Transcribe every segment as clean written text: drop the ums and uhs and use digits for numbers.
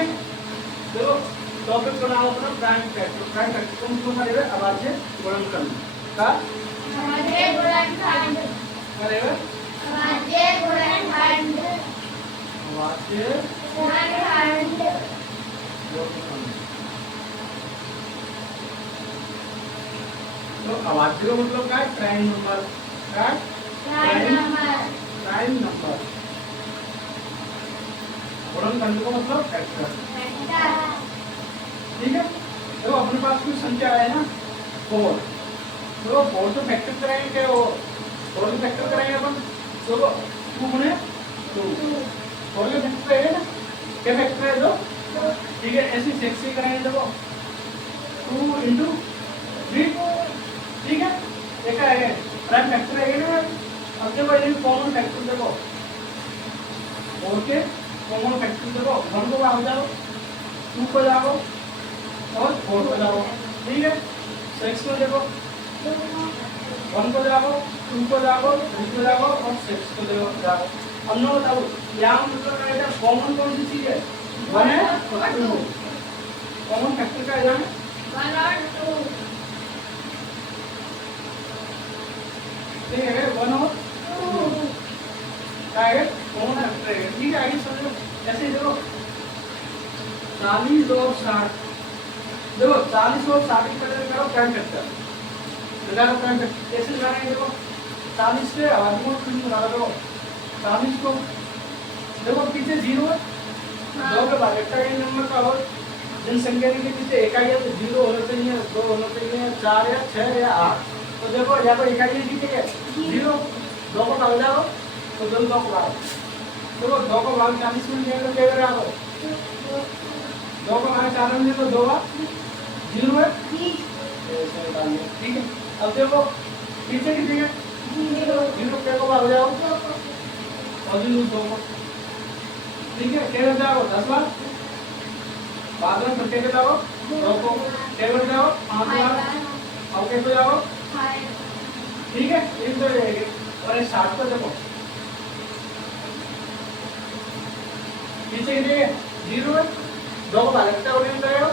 है। देखो टॉपिक बनाओ अपना प्राइम फैक्टर। प्राइम फैक्टर कौन सा करेगा? अभाज्य गुणनखंड का अभाज्य गुणनखंड करेगा। अभाज्य गुणनखंड अभाज्य गुणनखंड तो अभाज्य का मतलब क्या है? प्राइम नंबर का प्राइम नंबर प्राइम नंबर। गुणनखंड का मतलब फैक्टर। ठीक है। देखो अपने पास कोई संख्या है ना 4, तो 4 तो फैक्टर करेंगे क्या? वो 4 को फैक्टर करेंगे अपन, तो 2 गुणे 2 4 का फैक्टर है ना, क्या फैक्टर है? 2। ठीक है, ऐसे 6 से करेंगे। देखो 2 into 3। ठीक है, देखा है प्राइम फैक्टर है ना। अब देखो ये कॉमन फैक्टर देखो, 4 के कॉमन फैक्टर देखो, 1 को आ जाओ, 2 को जाओ और 4 को जाओ। ठीक है, 6 को देखो, 1 को जाओ, 2 को जाओ, 3 को जाओ और 6 को जाओ। अब ना बताओ यहाँ मतलब कॉमन कौन सी चीज है? 1 है और 2। कॉमन फैक्टर का है 1 और 2। ठीक है, 1 और 2 क्या है? कॉमन फैक्टर है। ठीक है, आगे समझो। ऐसे देखो 40 और 60। देखो 40 और 60 की पहले करो प्राइम फैक्टर, लगाओ प्राइम फैक्टर। कैसे लगाएंगे? देखो 40 से आदमी को लगा दो, 40 को देखो पीछे 0 है, 2 के बाद एक नंबर का और जनसंख्या के पीछे इकाई है तो 0 होना चाहिए, 2 होना चाहिए, 4 या 6 या 8। तो देखो यहाँ पर इकाई कितनी है? 0। 2 को भाग जाओ तो 2 को भाग, देखो 2 को भाग 40 में क्या करेगा? 2 को भाग 4 में तो 2 0 है। ठीक है, अब देखो पीछे कितनी है? 0 के को भाग जाओ और 2 को। ठीक है, क्या जाओ 10 बार बाद में फिर के जाओ 2 को, क्या जाओ 5 बार और क्या जाओ 5। ठीक है, ये तो रहेगी। और ये 60 को देखो पीछे कितनी है? 0 है। 2 को भागता हो गया,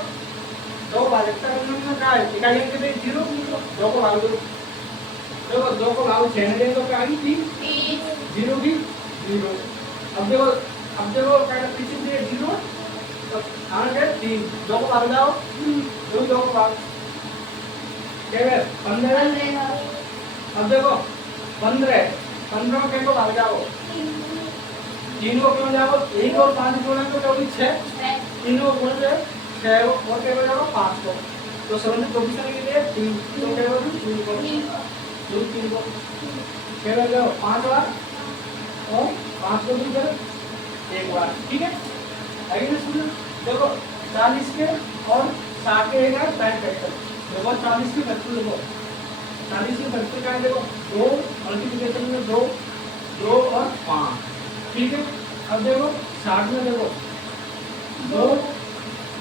2 को भागता में क्या है? इकाई कितनी? 0। 2 को भाग दो, देखो 2 को भाग 6 में तो क्या आएगी? 3। 0 की 0। अब देखो क्या पीछे से 0 तो आगे 3। 2 को भाग जाओ, 2 को भाग क्या है? 15। अब देखो 15 15 को भाग जाओ, 3 को क्यों जाओ? 1 और 5 जोड़े तो क्या होगी? 6। 3 को गुण से 6 और क्या हो जाएगा? 5 को। तो संबंधित पोजीशन के लिए 3 तो क्या होगा? 3 को 3 को क्या हो जाएगा? 5 बार और 5 को भी कर 1 बार। ठीक है, आगे ना सुनो। देखो 40 के और 60 के एक प्राइम फैक्टर। देखो 40 के फैक्टर देखो, 40 के फैक्टर क्या है? देखो 2 मल्टीप्लिकेशन में 2 और 5। ठीक है, अब देखो 60 में देखो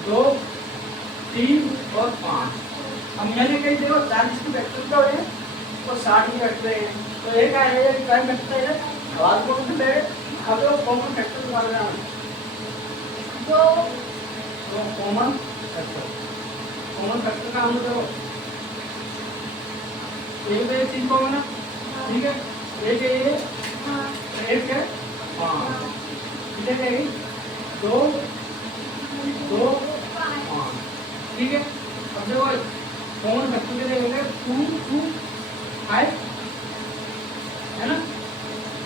2 3 और 5। अब मैंने कही देखो 40 की फैक्टर क्या है और 60 की फैक्टर है, तो एक आएगा प्राइम फैक्टर है, आवाज कौन सा है? अब देखो कॉमन फैक्टर निकालना है। तो कॉमन फैक्टर का हम देखो एक चीज कॉमन है। ठीक है, एक है ये, एक है 5। ठीक है, 2 5। ठीक है, अब देखो कॉमन फैक्टर के लिए 2 5 है ना।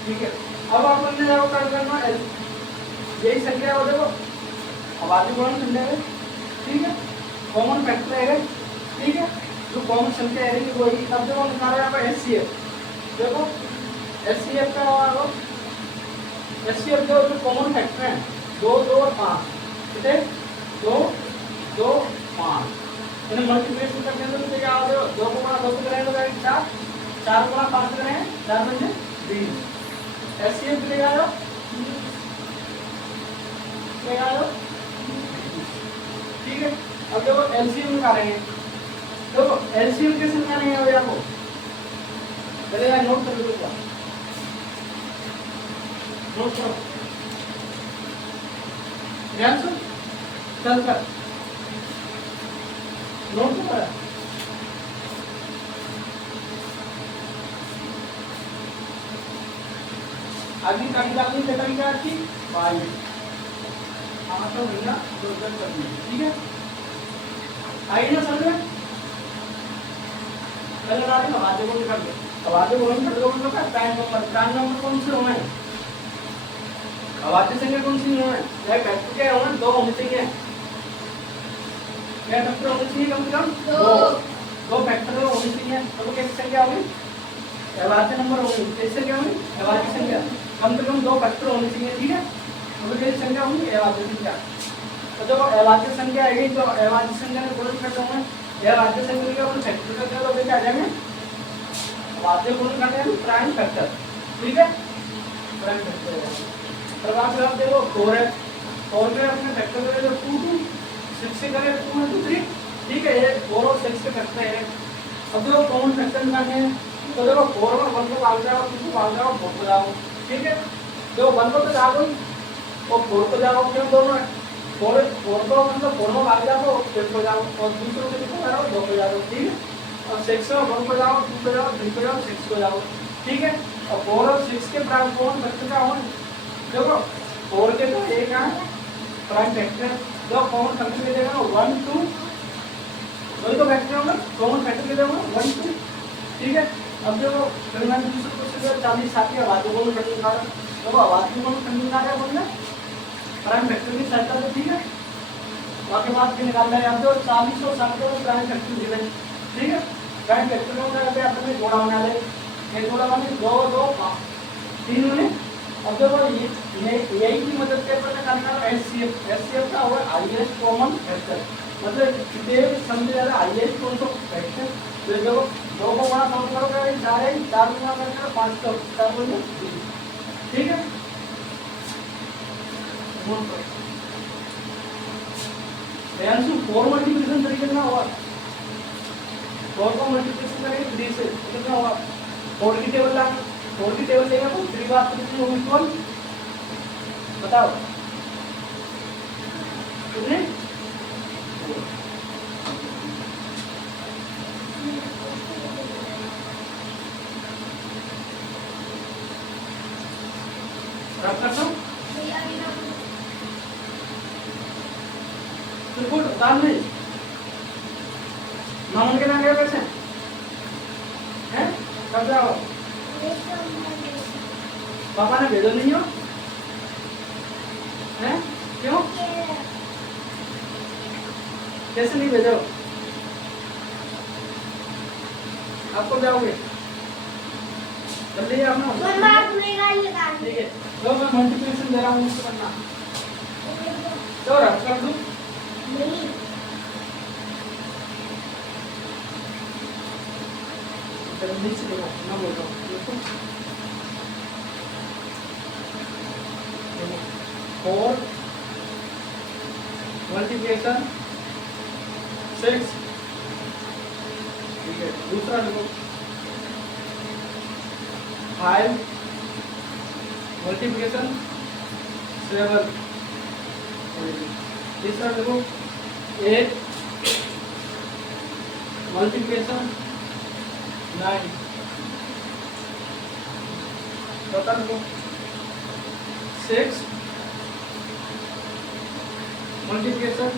ठीक है, अब अपन ने क्या करना है? यही संख्या हो देखो आबादी गुणनखंड है। ठीक है, कॉमन फैक्टर है। ठीक है, जो कॉमन संख्या है वही। अब देखो निकालो यहाँ पर HCF। देखो HCF का होगा, HCF जो कॉमन फैक्टर है 2 और 5 कितने? 2 5। इन्हें मल्टीप्लिकेशन करने से क्या हो गया? 2 को 2 से करेंगे तो 4, 4 को 5 से करेंगे 4 बजे 20। HCF कितने आया? ठीक है, अब देखो LCM निकालेंगे। देखो LCM कैसे निकालेंगे? अभी आपको पहले यार नोट कर लो, नोट करो ध्यान से। चल कर नोट कर आगे का निकालने का तरीका थी बाई हाँ तो भैया दो दो करनी ठीक है आइए ना समझ में पहले रात में आधे को निकाल दो अब आधे को निकाल दो मतलब का प्राइम नंबर कौन से होना है अब आधे संख्या कौन सी होना है चाहे फैक्टर क्या होना दो होने चाहिए क्या फैक्टर होने चाहिए कम से कम दो फैक्टर होने चाहिए तो कैसे संख्या होगी अभाज्य नंबर होगी कैसे क्या होगी अभाज्य संख्या कम से कम दो फैक्टर होने चाहिए ठीक है तो कैसी संख्या होगी अभाज्य संख्या तो जब अभाज्य संख्या आएगी तो अभाज्य संख्या में गुणन करते होंगे यह अभाज्य संख्या का अपन फैक्टर करते हैं तो क्या आ जाएंगे अभाज्य गुणन करते हैं प्राइम फैक्टर ठीक है प्राइम फैक्टर तब आप जवाब देखो 4 है 4 में अपने फैक्टर करें तो 2 2 6 से करें 2 into 3 ठीक है ये 4 और 6 के फैक्टर है अब देखो कॉमन फैक्टर निकालने हैं तो देखो 4 और 1 को भाग जाओ 2 को भाग जाओ 4 को जाओ ठीक है देखो 1 को तो जाओ और 4 को जाओ क्यों दोनों 4 को मतलब 4 में भाग जाओ 6 को जाओ और दूसरों को कितना जाओ 2 को जाओ ठीक है और 6 में 1 को जाओ 2 को जाओ 3 को जाओ 6 को जाओ ठीक है और 4 और 6 के प्राइम कॉमन फैक्टर क्या होंगे देखो 4 के तो एक है प्राइम फैक्टर जो कॉमन फैक्टर ले देगा 1 2 वही तो फैक्टर होगा कॉमन फैक्टर ले देगा 1 2 ठीक है अब देखो फिर मैं दूसरे क्वेश्चन 40 7 के आवाज को फैक्टर निकाला देखो आवाज को फैक्टर निकाला बोलना प्राइम फैक्टर की सहायता से ठीक है बाकी बात के निकालना है अब जो 40 और 7 के प्राइम फैक्टर दिए ठीक है प्राइम फैक्टर में क्या अपने जोड़ा बना ले ये जोड़ा बने 2 2 3 में अब देखो ये यही की मदद से अपन करना है एचसीएफ का होगा हाईएस्ट कॉमन फैक्टर मतलब कितने समझे जा रहा है हाईएस्ट कौन सा फैक्टर तो देखो 2 को गुणा काउंट करोगे 4 है 4 गुणा करके 5 का 4 को ठीक है आंसर 4 मल्टीप्लिकेशन तरीके से होगा 4 को मल्टीप्लिकेशन करेंगे 3 से कितना होगा 4 की टेबल ला 4 की टेबल लेगा तो 3 बात कितनी होगी इक्वल बताओ कितने रख करता हूँ त्रिकोण दान नहीं मामून के नाम क्या कैसे हैं कब जाओ पापा ने भेजो नहीं हो हैं क्यों कैसे नहीं भेजो आपको जाओगे जल्दी आप ना ठीक है तो मैं मल्टीप्लिकेशन दे रहा हूँ उसको करना तो रख कर दूँ जल्दी से देखो ना बोल रहा हूँ 4 मल्टीप्लिकेशन 6 ठीक है दूसरा देखो 5 मल्टीप्लिकेशन 7 तीसरा देखो 8 मल्टीप्लिकेशन 9 चौथा देखो 6 मल्टीप्लिकेशन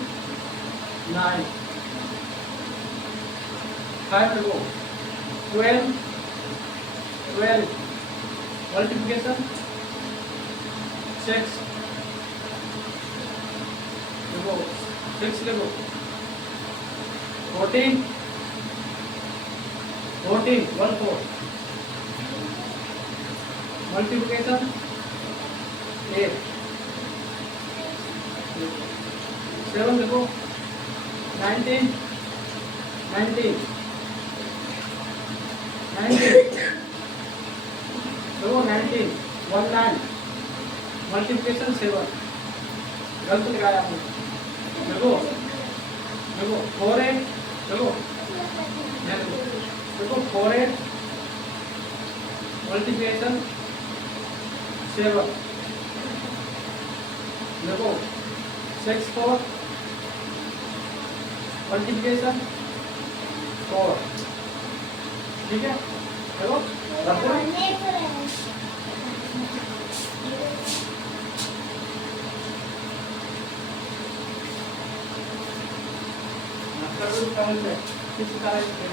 9 5 देखो 12 मल्टीप्लिकेशन 6 देखो 6 देखो 14 1 4 मल्टीप्लिकेशन 8 7 देखो 19 देखो 19 1 9 मल्टीप्लिकेशन 7 गलत लगाया आपने देखो 4 है देखो 4 है मल्टीप्लिकेशन 7 देखो 6 4 मल्टीप्लिकेशन 4, ठीक है। चलो रखो किस तरह से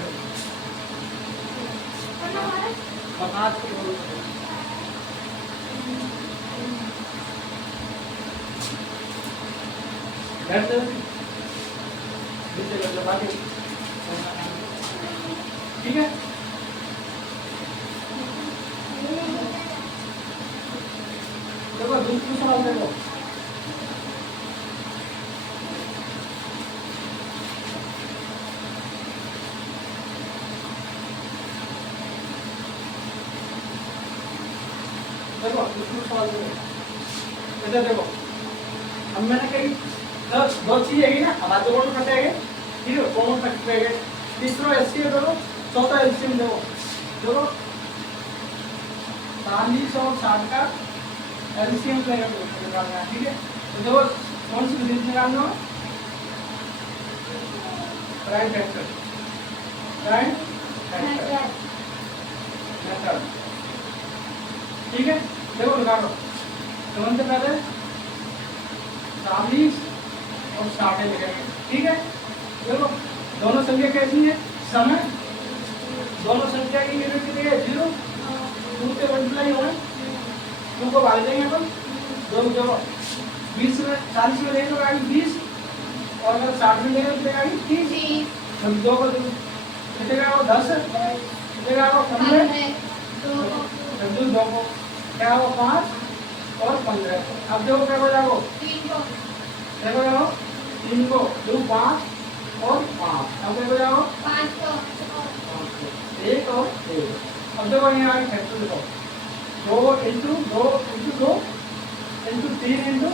बता के बैठ जाओ नीचे लगा के, ठीक है। देखो दूसरा सवाल देखो, देखो दूसरा सवाल देखो, इधर देखो। अब मैंने कही दो चीज है ना, अब दो कौन कटेंगे, ठीक है, कौन कटेंगे। तीसरा एलसीएम देखो, चौथा एलसीएम देखो। देखो 40 और 60 का एलसीएम निकालना है, ठीक है। तो देखो कौन सी विधि निकालना है, prime factor, prime factor method, ठीक है। देखो निकालो, कौन से पहले 40 और 60 लिखेंगे, ठीक है। देखो दोनों संख्या कैसी है, समय, दोनों संख्या की यूनिट कितनी है, 0, 2 से मल्टीप्लाई होगा, 2 को भाग देंगे अपन, 2 देखो 20 में 40 में लेंगे तो आएगी 20, और अगर 60 में लेंगे तो आएगी 30, हम 2 को कितने का 10, कितने का 15, 2 को क्या हो 5 और 15। अब देखो क्या हो जाएगा, देखो जाओ 3 को 2 5 और 5, अब देखो जाओ 1 और 1। अब देखो यहाँ आगे फैक्टर देखो, 2 इंटू 2 इंटू 2 इंटू 3 इंटू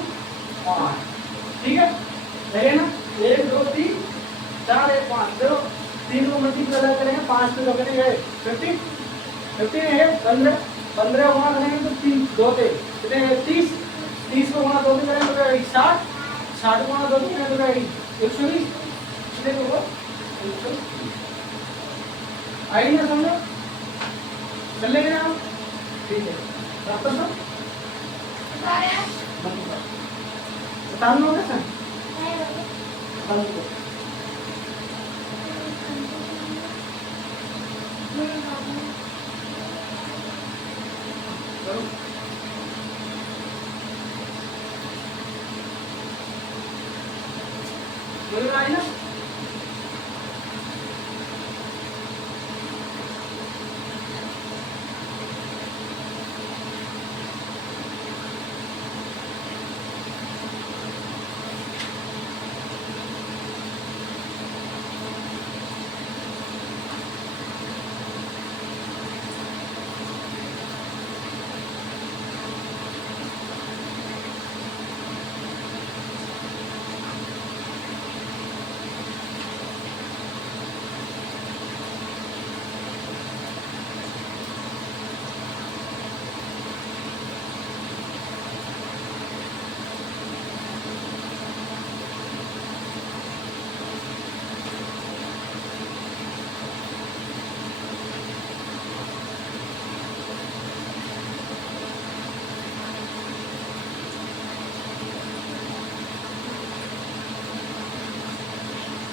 5, ठीक है। लगे ना, 1 2 3 4 1 5। देखो 3 को मल्टीप्लाई करेंगे, 5 से 2 करेंगे 50, 50 है 15, 15 गुणा करेंगे तो 3 2 थे कितने हैं 30, 30 को गुणा 2 से करेंगे तो 60, 60 गुणा 2 से करेंगे तो 120, कितने को 120 आई ना, समझो चल लेंगे ना, ठीक है। डॉक्टर साहब बता दो कैसे बंद को, बोल आई ना।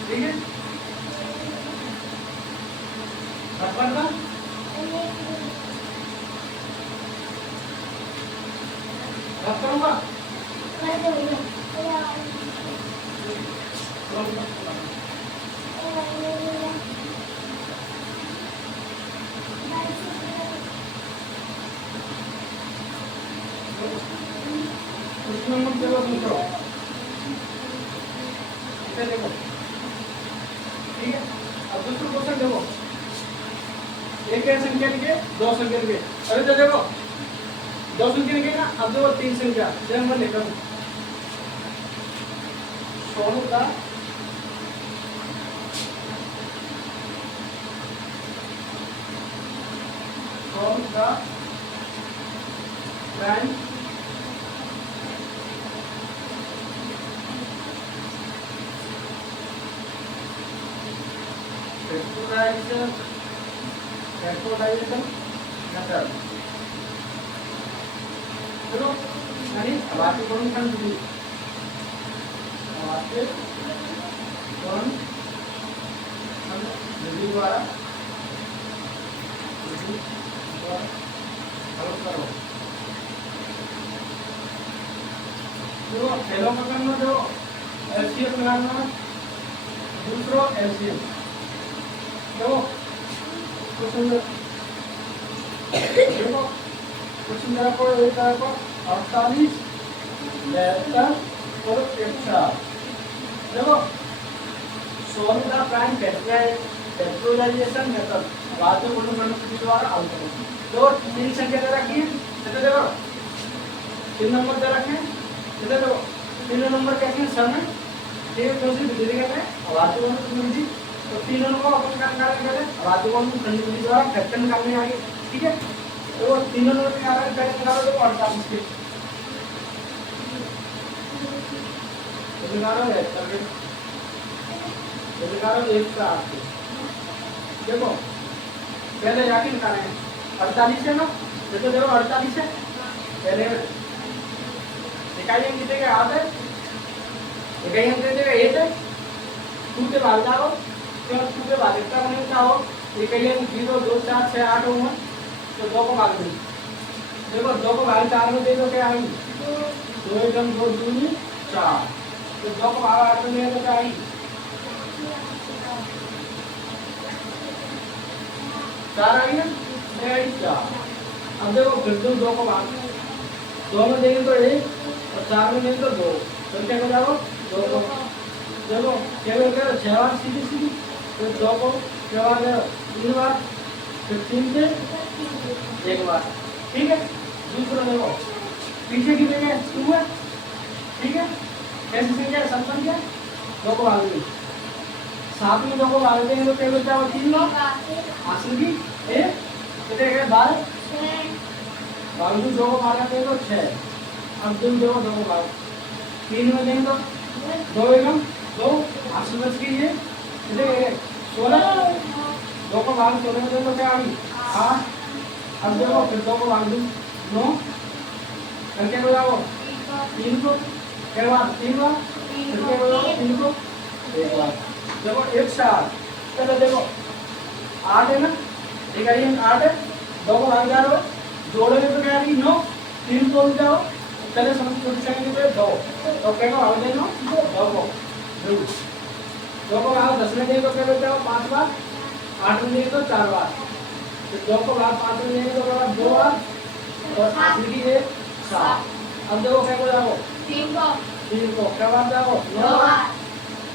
ठीक है, बचपन का बात करूंगा, उसमें मत देखो, दूसरा इसे देखो, ठीक है। अब दूसरा क्वेश्चन देखो, एक संख्या लिखे, 2 संख्या लिखे, अरे तो देखो 2 संख्या लिखे ना, अब देखो 3 संख्या जब मैं लिखा हूँ, सोनू का प्राइम फैक्टराइजेशन मेथड चलो आणि वाक्य करून सांगतो वाक्य करून विधि द्वारा हल करो जो पहला प्रकरण जो एलसीएम मिलाना दूसरा एलसीएम देखो क्वेश्चन देखो क्वेश्चन जरा को एक तरह को 48 72 और 104 देखो solve the prime factorization method वाद्य गुणनखंड विधि द्वारा हल करो तो तीन संख्या दे रखी है इधर देखो तीन नंबर दे रखे हैं इधर देखो तीन नंबर कैसे हैं सर में ये कौन सी विधि कहते हैं वाद्य गुणनखंड विधि तो तीनों को अपन का निकालने के लिए वाद्य गुणनखंड विधि द्वारा फैक्टर निकालने आगे ठीक है तो वो तीनों नंबर निकालने के लिए निकालो तो 48 के निकालो है टारगेट निकालो 1 का 8 देखो पहले जाके निकालेंगे 48 है ना देखो 48 है पहले इकाई अंक कितने के हाथ है इकाई अंक दे देगा 8 है 2 से भाग जाओ तो 2 से भाग कितना बने क्या हो इकाई अंक 0 2 4 6 8 होगा तो 2 को भाग दो देखो 2 को भाग 4 में दे दो क्या आएगी 2 एकम 2 दूनी 4 तो 2 को भाग 8 में दे दो क्या आएगी 4 आई ना नहीं आई 4 अब देखो फिर 2 को भाग 2 में देंगे तो 1 और 4 में देंगे तो 2 तो क्या हो जाएगा 2 को देखो क्या करेगा 6 बार सीधी सीधी तो 2 को क्या बार देगा 3 बार फिर 3 से 1 बार ठीक है दूसरा देखो पीछे की जगह 2 है ठीक है कैसी संख्या सम संख्या 2 को भाग देंगे 7 में 2 को भाग देंगे तो क्या बचा होगा 3 बार हासिल की 1 कितने गए 12 बावजूद 2 को भाग देंगे तो 6 अब तुम देखो 2 को भाग 3 में देंगे तो 2 एकम 2 हासिल बच गई है कितने गए 16 2 को भाग 16 में देंगे तो क्या आ गई 8 अब देखो फिर 2 को भाग दूं 9 फिर क्या हो जाओ 3 को क्या बार 3 बार फिर क्या हो जाओ 3 को 1 बार देखो 1 4 चलो देखो 8 है ना एक आई 8 है 2 को भाग जा रहे हो जोड़ोगे तो क्या आ रही 9 3 को उड़ जाओ चले समझ छोटी संख्या पे 2 तो क्या को भाग देना 2 को 2 को भाग 10 में देंगे तो क्या बचता है 5 बार 8 में देंगे तो 4 बार फिर 2 को भाग 5 में देंगे तो क्या 2 बार और आखिर की है 7 अब देखो क्या हो जाओ 3 को क्या बार जाओ 9 बार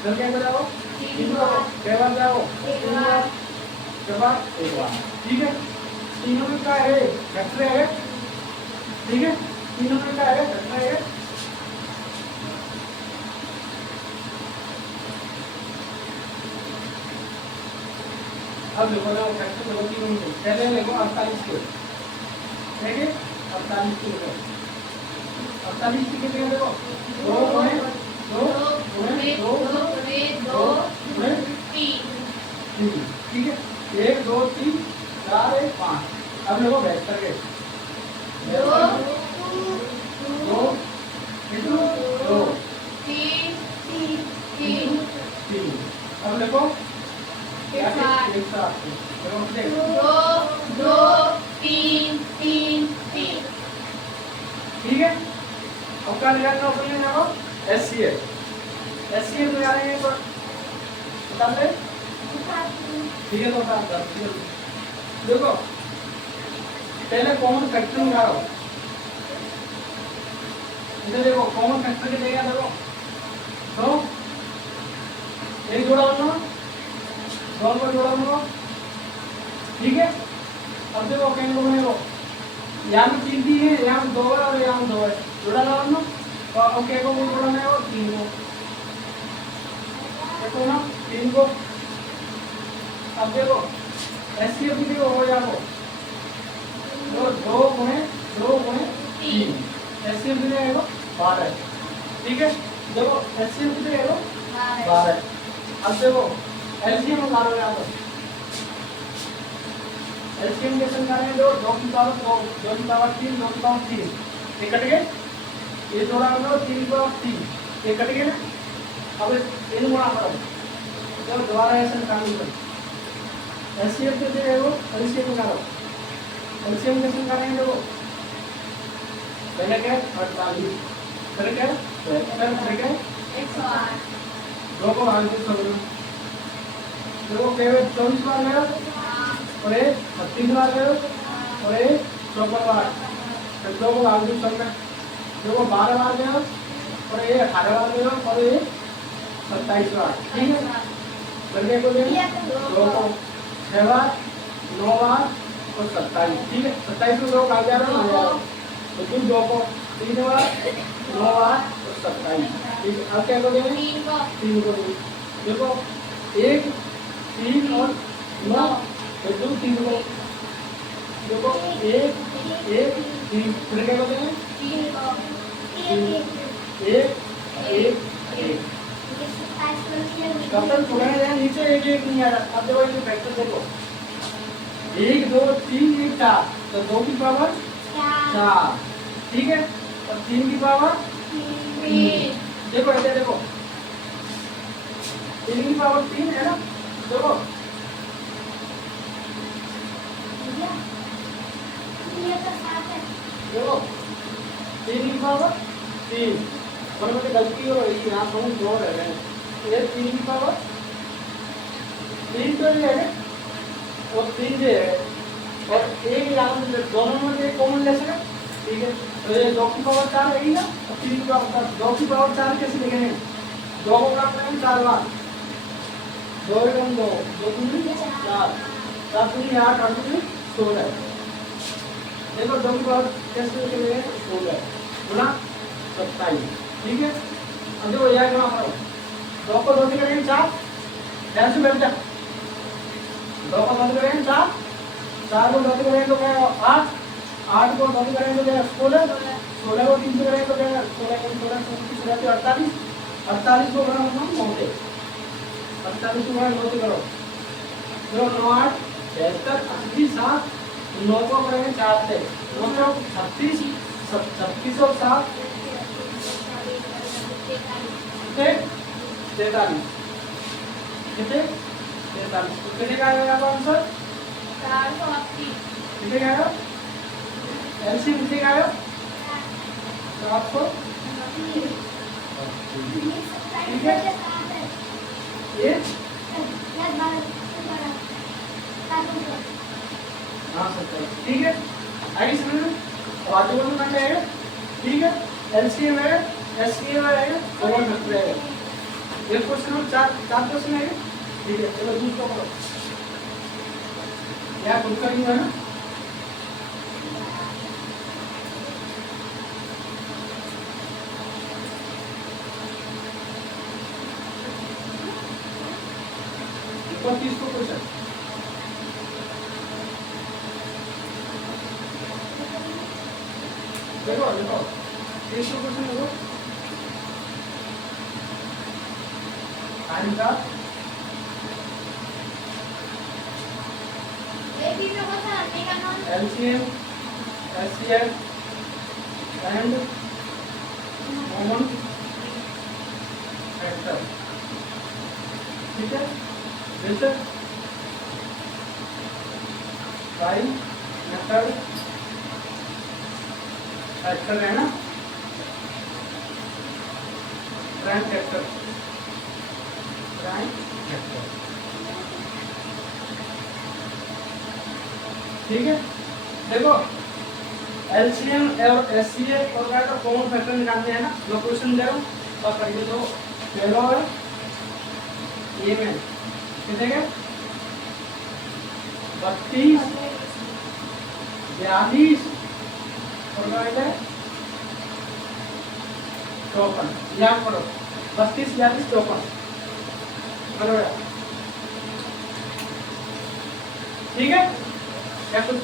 फिर क्या हो जाओ 3 को क्या बार जाओ 3 बार क्या बार 1 बार ठीक है तीनों में क्या है फैक्टर है ठीक है तीनों में क्या है फैक्टर है अब देखो ना फैक्टर देखो तीनों में पहले देखो 48 के ठीक है 48 के 48 के कितने देखो 2 गुणे 2 गुणे 2 गुणे 2 गुणे 3 ठीक है 1 2 3 4 1 5 अब देखो वेक्टर के 2 2 2 3 अब देखो एक साथ देखो 2 3 3 ठीक है अब क्या निकालना है अपन देखो एचसीएफ निकालेंगे तो बता ले ठीक है तो बता देखो पहले कॉमन फैक्टर निकालो इधर देखो कॉमन फैक्टर की जगह देखो तो एक जोड़ा बनो दोनों को जोड़ा बनो ठीक है अब देखो कहीं को बनेगा यहाँ में 3 दी है यहाँ में 2 है और यहाँ में 2 है जोड़ा लगा लो तो अब क्या को जोड़ा है और 3 को देखो ना 3 को अब देखो एचसीएफ भी हो जाओ तो 2 गुणे 3 एचसीएफ भी रहेगा 12 ठीक है देखो एचसीएफ भी रहेगा 12 अब देखो एलसीएम निकालो यहाँ पर एलसीएम कैसे निकालेंगे? दो दो की पावर दो, दो की पावर तीन, दो की पावर तीन, ये कट गए, ये जोड़ा करो तीन की पावर तीन, ये कट गए ना। अब इन गुणा करो, तो दोबारा ऐसे निकालनी पड़ेगी। एलसीएम कैसे है वो? एलसीएम निकालो, एलसीएम कैसे निकालेंगे? देखो पहले क्या 48, फिर क्या 72, फिर क्या 108 दो को भाग दो सब लोग, देखो केवल 24 बार गया और ये 32 बार गया और ये 54 बार, फिर दो को भाग दो सब में, देखो 12 बार गया और ये 18 बार गया और ये 27 बार, ठीक है। लड़के को देंगे दो को 6 बार, 9 बार और 27, ठीक है। 27 में दो भाग जा रहा है, तो तुम दो को 3 बार, 9 बार और 27, ठीक है। अब क्या करोगे? 3 को देखो 1 3 और 9, फिर तुम 3 को देखो 1 1 3, फिर क्या करोगे? 1 1 1, कब तक थोड़ा जाए नीचे 1 1 नहीं आ रहा। अब देखो ये फैक्टर देखो 1 2 3 1 4, तो 2 की पावर 4, ठीक है, और 3 की पावर 3, देखो ऐसे देखो 3 की पावर 3 है ना, देखो देखो 3 की पावर 3, और मुझे गलती हो रही है यहाँ पर, 2 रह गए, ये 3 की पावर 3 तो ये है और 3 ये है और एक यहाँ दोनों में से कॉमन ले सके, ठीक है। तो ये 2 की पावर 4 रहेगी ना, और 3 की पावर 2 की पावर 4 कैसे लिखेंगे? 2 को काम करेंगे 4 बार, 2 1 2 2 3 4 4 3 8 8 3 16, देखो 2 की पावर कैसे लिखेंगे? 16 गुना 27, ठीक है। अब देखो यह गुणा करो, 2 को 2 से करेंगे 4, ध्यान से बैठ जा, 2 को 2 से करेंगे 4, 4 को 2 से करेंगे तो क्या 8, 8 को 2 से करेंगे तो क्या 16, 16 को 3 से करेंगे तो क्या 16 को 16 48, 48 को गुणा करना 9 से, 48 को गुणा 9 से करो, देखो 9 8 72 80 7, 9 को करेंगे 4 से, 9 से 36 36 और 7 कितने 43, कितने 43, तो कितने का आएगा आपका आंसर? 480 कितने का आएगा? एलसीएम कितने का आएगा? 700, ठीक है। ये हाँ 27, ठीक है। आगे समझ लो, अब आगे बोलना करना है, ठीक है। एलसीएम है, एससीएम है, कॉमन फैक्टर है, एक क्वेश्चन और चार क्वेश्चन है, ठीक है। चलो दूसरा करो, यहाँ खुद का नहीं है ना, ऊपर 30 को क्वेश्चन, देखो देखो 30 को क्वेश्चन देखो, टाइम का LCM, SCM and common factor, ठीक है। जैसे प्राइम मेथड फैक्टर है ना, प्राइम फैक्टर, प्राइम फैक्टर, ठीक है। देखो एलसीएम और एससीएम और क्या तो कॉमन फैक्टर निकालते हैं ना, लोकेशन दे और करिए तो पहला है ये में कितने के 32 42 और क्या है 54, याद करो 32 42 54 बराबर, ठीक है। क्या कुछ